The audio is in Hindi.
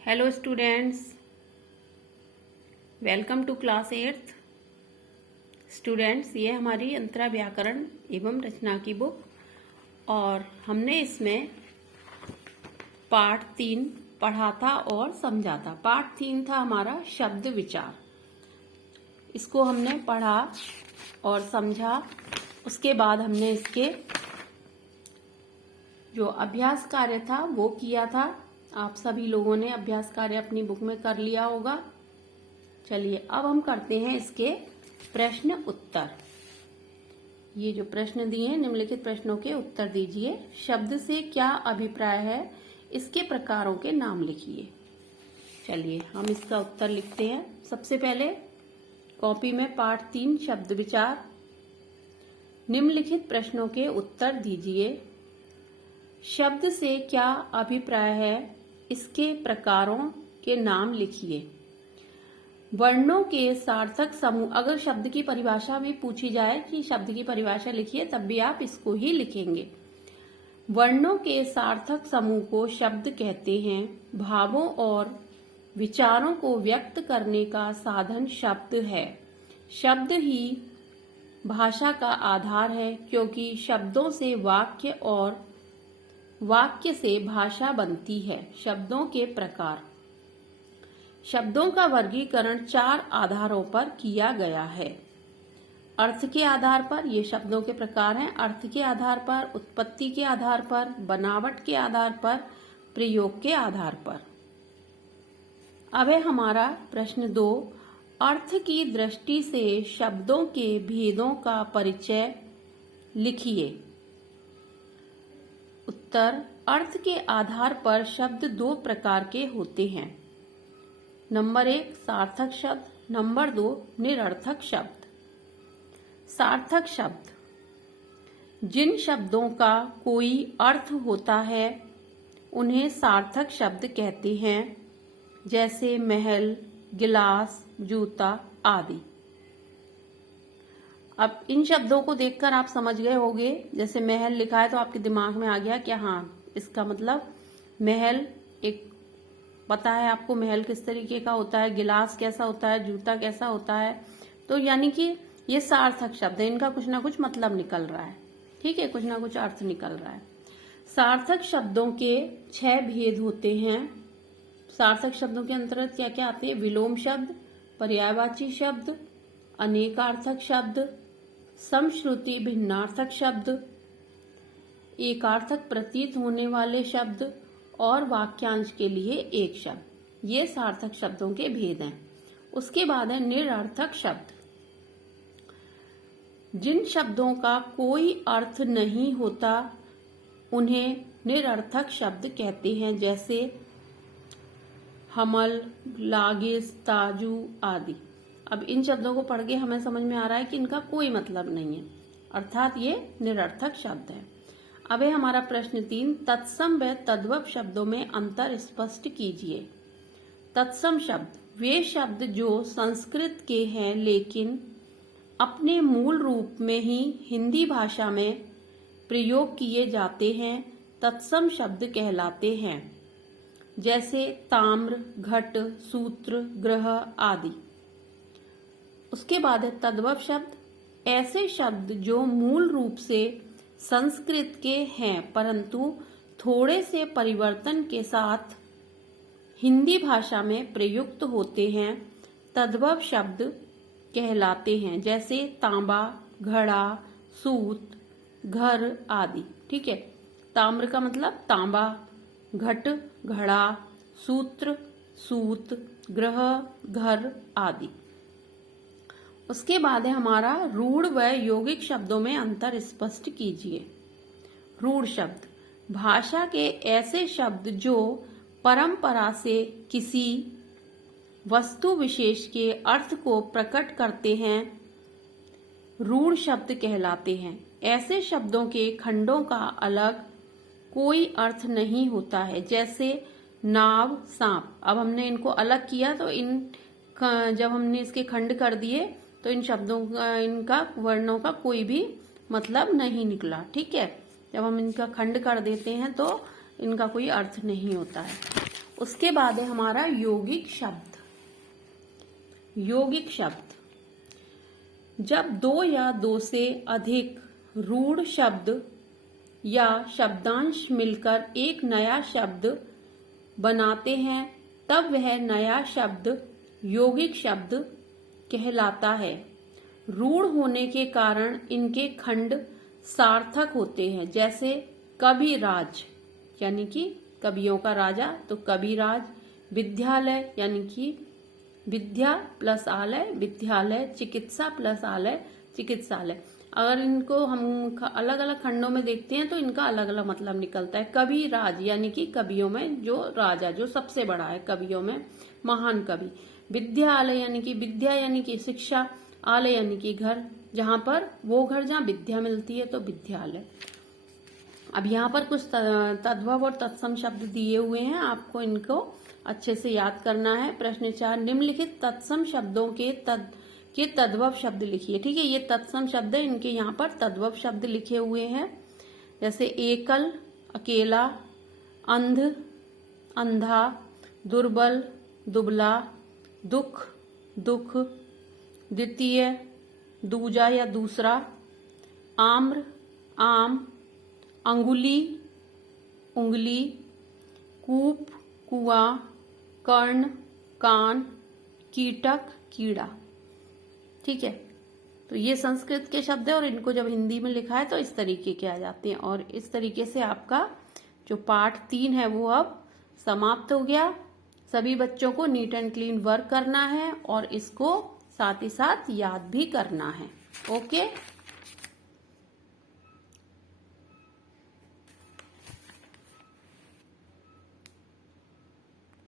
Hello students, welcome to class 8th। Students, ये हमारी अंतरा व्याकरण एवं रचना की बुक और हमने इसमें पाठ 3 पढ़ा था और समझा था। पाठ 3 था हमारा शब्द विचार। इसको हमने पढ़ा और समझा। उसके बाद हमने इसके जो अभ्यास कार्य था वो किया था। आप सभी लोगों ने अभ्यास कार्य अपनी बुक में कर लिया होगा। चलिए अब हम करते हैं इसके प्रश्न उत्तर। ये जो प्रश्न दिए हैं, निम्नलिखित प्रश्नों के उत्तर दीजिए। शब्द से क्या अभिप्राय है, इसके प्रकारों के नाम लिखिए। चलिए हम इसका उत्तर लिखते हैं। सबसे पहले कॉपी में पाठ 3 शब्द विचार। निम्नलिखित प्रश्नों के उत्तर दीजिए। शब्द से क्या अभिप्राय है, इसके प्रकारों के नाम लिखिए। वर्णों के सार्थक समूह। अगर शब्द की परिभाषा भी पूछी जाए कि शब्द की परिभाषा लिखिए, तब भी आप इसको ही लिखेंगे। वर्णों के सार्थक समूह को शब्द कहते हैं। भावों और विचारों को व्यक्त करने का साधन शब्द है। शब्द ही भाषा का आधार है, क्योंकि शब्दों से वाक्य और वाक्य से भाषा बनती है। शब्दों के प्रकार। शब्दों का वर्गीकरण 4 आधारों पर किया गया है। अर्थ के आधार पर, ये शब्दों के प्रकार हैं। अर्थ के आधार पर, उत्पत्ति के आधार पर, बनावट के आधार पर, प्रयोग के आधार पर। अब है हमारा प्रश्न 2। अर्थ की दृष्टि से शब्दों के भेदों का परिचय लिखिए। उत्तर। अर्थ के आधार पर शब्द 2 प्रकार के होते हैं। नंबर 1 सार्थक शब्द, नंबर 2 निरर्थक शब्द। सार्थक शब्द। जिन शब्दों का कोई अर्थ होता है उन्हें सार्थक शब्द कहते हैं, जैसे महल, गिलास, जूता आदि। अब इन शब्दों को देखकर आप समझ गए होंगे। जैसे महल लिखा है तो आपके दिमाग में आ गया कि हाँ, इसका मतलब महल एक पता है आपको, महल किस तरीके का होता है, गिलास कैसा होता है, जूता कैसा होता है। तो यानी कि ये सार्थक शब्द है, इनका कुछ ना कुछ मतलब निकल रहा है। ठीक है, कुछ ना कुछ अर्थ निकल रहा है। सार्थक शब्दों के 6 भेद होते हैं। सार्थक शब्दों के अंतर्गत क्या क्या आते हैं? विलोम शब्द, पर्यायवाची शब्द, अनेकार्थक शब्द, समश्रुति भिन्नार्थक शब्द, एकार्थक प्रतीत होने वाले शब्द और वाक्यांश के लिए एक शब्द। ये सार्थक शब्दों के भेद हैं। उसके बाद है निरर्थक शब्द। जिन शब्दों का कोई अर्थ नहीं होता उन्हें निरर्थक शब्द कहते हैं, जैसे हमल, लागिस, ताजू आदि। अब इन शब्दों को पढ़ के हमें समझ में आ रहा है कि इनका कोई मतलब नहीं है, अर्थात ये निरर्थक शब्द है। अब है हमारा प्रश्न 3। तत्सम व तद्भव शब्दों में अंतर स्पष्ट कीजिए। तत्सम शब्द वे शब्द जो संस्कृत के हैं लेकिन अपने मूल रूप में ही हिंदी भाषा में प्रयोग किए जाते हैं, तत्सम शब्द कहलाते हैं, जैसे ताम्र, घट, सूत्र, ग्रह आदि। उसके बाद है तद्भव शब्द। ऐसे शब्द जो मूल रूप से संस्कृत के हैं परंतु थोड़े से परिवर्तन के साथ हिंदी भाषा में प्रयुक्त होते हैं, तद्भव शब्द कहलाते हैं, जैसे तांबा, घड़ा, सूत, घर आदि। ठीक है, ताम्र का मतलब तांबा, घट, घड़ा, सूत्र, सूत, ग्रह, घर आदि। उसके बाद है हमारा रूढ़ व यौगिक शब्दों में अंतर स्पष्ट कीजिए। रूढ़ शब्द भाषा के ऐसे शब्द जो परंपरा से किसी वस्तु विशेष के अर्थ को प्रकट करते हैं, रूढ़ शब्द कहलाते हैं। ऐसे शब्दों के खंडों का अलग कोई अर्थ नहीं होता है, जैसे नाव, सांप। अब हमने इनको अलग किया तो जब हमने इसके खंड कर दिए तो इन शब्दों का, इनका वर्णों का कोई भी मतलब नहीं निकला। ठीक है, जब हम इनका खंड कर देते हैं तो इनका कोई अर्थ नहीं होता है। उसके बाद है हमारा यौगिक शब्द। यौगिक शब्द, जब दो या दो से अधिक रूढ़ शब्द या शब्दांश मिलकर एक नया शब्द बनाते हैं तब वह नया शब्द यौगिक शब्द कहलाता है। रूढ़ होने के कारण इनके खंड सार्थक होते हैं, जैसे कविराज यानी कि कवियों का राजा तो कविराज, विद्यालय यानी कि विद्या प्लस आलय विद्यालय, चिकित्सा प्लस आलय चिकित्सालय। अगर इनको हम अलग अलग खंडों में देखते हैं तो इनका अलग अलग मतलब निकलता है। कविराज यानी कि कवियों में जो राजा, जो सबसे बड़ा है कवियों में, महान कवि। विद्यालय यानी कि विद्या यानी कि शिक्षा, आलय यानी कि घर, जहां पर वो घर जहां विद्या मिलती है तो विद्यालय। अब यहाँ पर कुछ तद्भव और तत्सम शब्द दिए हुए हैं, आपको इनको अच्छे से याद करना है। प्रश्न 4, निम्नलिखित तत्सम शब्दों के तद्भव शब्द लिखिए। ठीक है, ये तत्सम शब्द है, इनके यहाँ पर तद्भव शब्द लिखे हुए हैं, जैसे एकल अकेला, अंध अंधा, दुर्बल दुबला, दुख दुख, द्वितीय दूजा या दूसरा, आम्र आम, अंगुली उंगली, कूप कुआं, कर्ण कान, कीटक कीड़ा। ठीक है, तो ये संस्कृत के शब्द है और इनको जब हिंदी में लिखा है तो इस तरीके के आ जाते हैं। और इस तरीके से आपका जो पाठ 3 है वो अब समाप्त हो गया। सभी बच्चों को नीट एंड क्लीन वर्क करना है और इसको साथ ही साथ याद भी करना है। ओके।